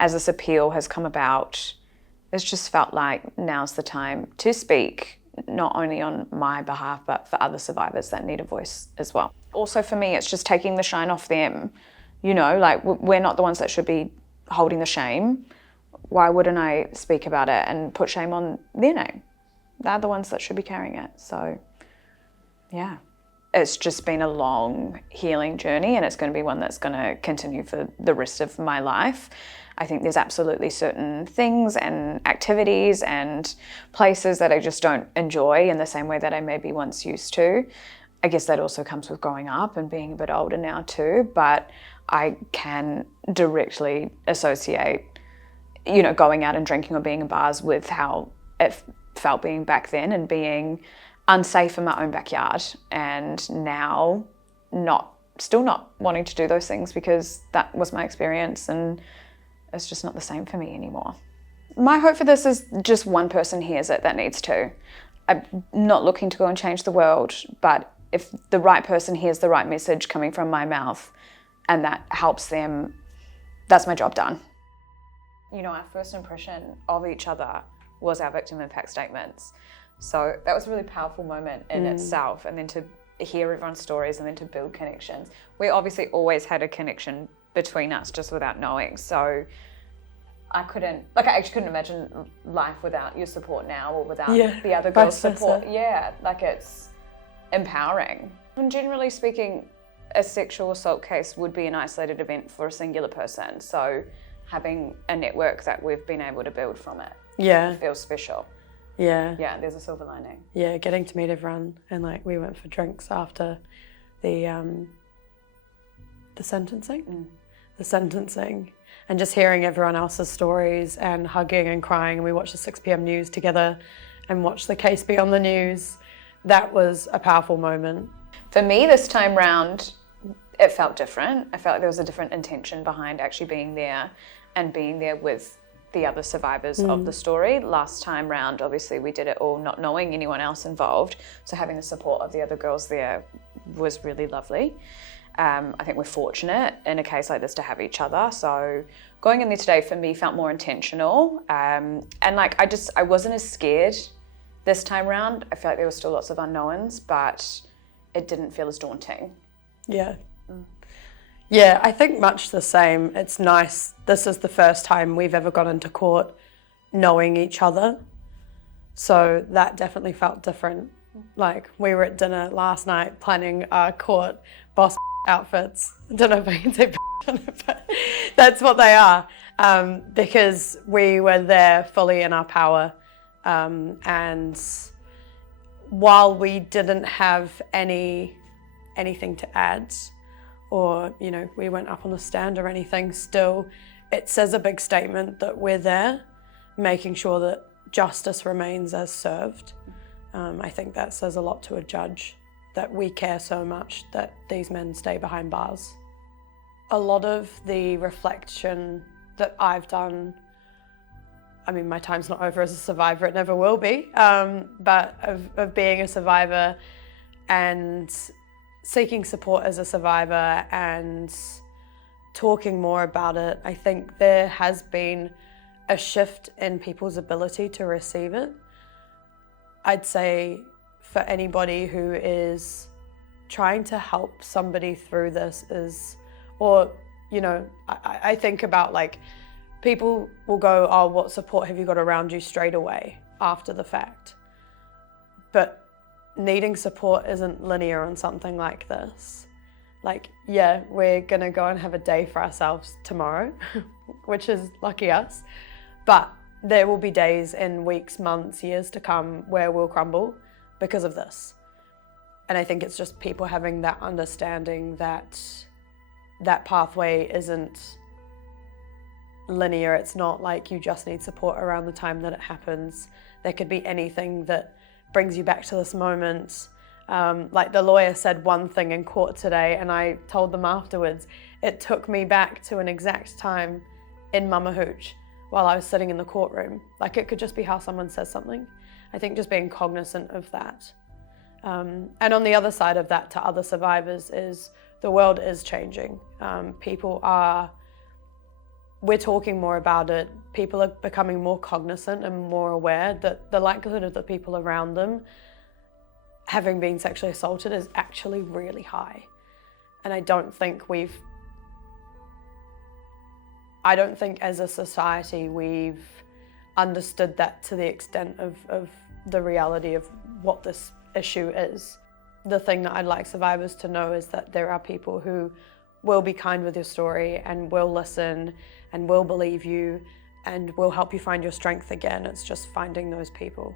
as this appeal has come about, it's just felt like now's the time to speak, not only on my behalf, but for other survivors that need a voice as well. Also for me, it's just taking the shine off them. You know, like we're not the ones that should be holding the shame. Why wouldn't I speak about it and put shame on their name? They're the ones that should be carrying it. So, yeah. It's just been a long healing journey, and it's going to be one that's going to continue for the rest of my life. I think there's absolutely certain things and activities and places that I just don't enjoy in the same way that I maybe once used to. I guess that also comes with growing up and being a bit older now too, but I can directly associate, you know, going out and drinking or being in bars with how it felt being back then and being unsafe in my own backyard, and now still not wanting to do those things because that was my experience and it's just not the same for me anymore. My hope for this is just one person hears it that needs to. I'm not looking to go and change the world, but if the right person hears the right message coming from my mouth and that helps them, that's my job done. You know, our first impression of each other was our victim impact statements. So that was a really powerful moment in itself, and then to hear everyone's stories and then to build connections. We obviously always had a connection between us just without knowing. So I actually couldn't imagine life without your support now or without the other girls' support. Yeah, like it's empowering. And generally speaking, a sexual assault case would be an isolated event for a singular person. So having a network that we've been able to build from it feels special. Yeah, there's a silver lining. Yeah, getting to meet everyone, and like we went for drinks after the sentencing. The sentencing, and just hearing everyone else's stories and hugging and crying. And we watched the 6 p.m. news together and watched the case be on the news. That was a powerful moment. For me this time round, it felt different. I felt like there was a different intention behind actually being there and being there with the other survivors of the story. Last time round, obviously we did it all not knowing anyone else involved. So having the support of the other girls there was really lovely. I think we're fortunate in a case like this to have each other. So going in there today for me felt more intentional. And like I wasn't as scared this time round. I feel like there were still lots of unknowns, but it didn't feel as daunting. Yeah. Yeah, I think much the same. It's nice. This is the first time we've ever gone into court knowing each other. So that definitely felt different. Like we were at dinner last night planning our court boss outfits. I don't know if I can say but that's what they are. Because we were there fully in our power. And while we didn't have anything to add, or, you know, we went up on the stand or anything, still it says a big statement that we're there, making sure that justice remains as served. I think that says a lot to a judge, that we care so much that these men stay behind bars. A lot of the reflection that I've done, I mean, my time's not over as a survivor, it never will be, but of being a survivor and seeking support as a survivor and talking more about it, I think there has been a shift in people's ability to receive it. I'd say for anybody who is trying to help somebody through this I think about like, people will go, oh, what support have you got around you straight away after the fact? But needing support isn't linear on something like this. Like, yeah, we're gonna go and have a day for ourselves tomorrow, which is lucky us, but there will be days in weeks, months, years to come where we'll crumble because of this. And I think it's just people having that understanding that that pathway isn't linear. It's not like you just need support around the time that it happens. There could be anything that brings you back to this moment. Like the lawyer said one thing in court today, and I told them afterwards, it took me back to an exact time in Mama Hooch while I was sitting in the courtroom. Like it could just be how someone says something. I think just being cognizant of that. And on the other side of that to other survivors is the world is changing. People are we're talking more about it, people are becoming more cognizant and more aware that the likelihood of the people around them having been sexually assaulted is actually really high. And I don't think as a society we've understood that to the extent of the reality of what this issue is. The thing that I'd like survivors to know is that there are people who will be kind with your story and will listen and will believe you and will help you find your strength again. It's just finding those people.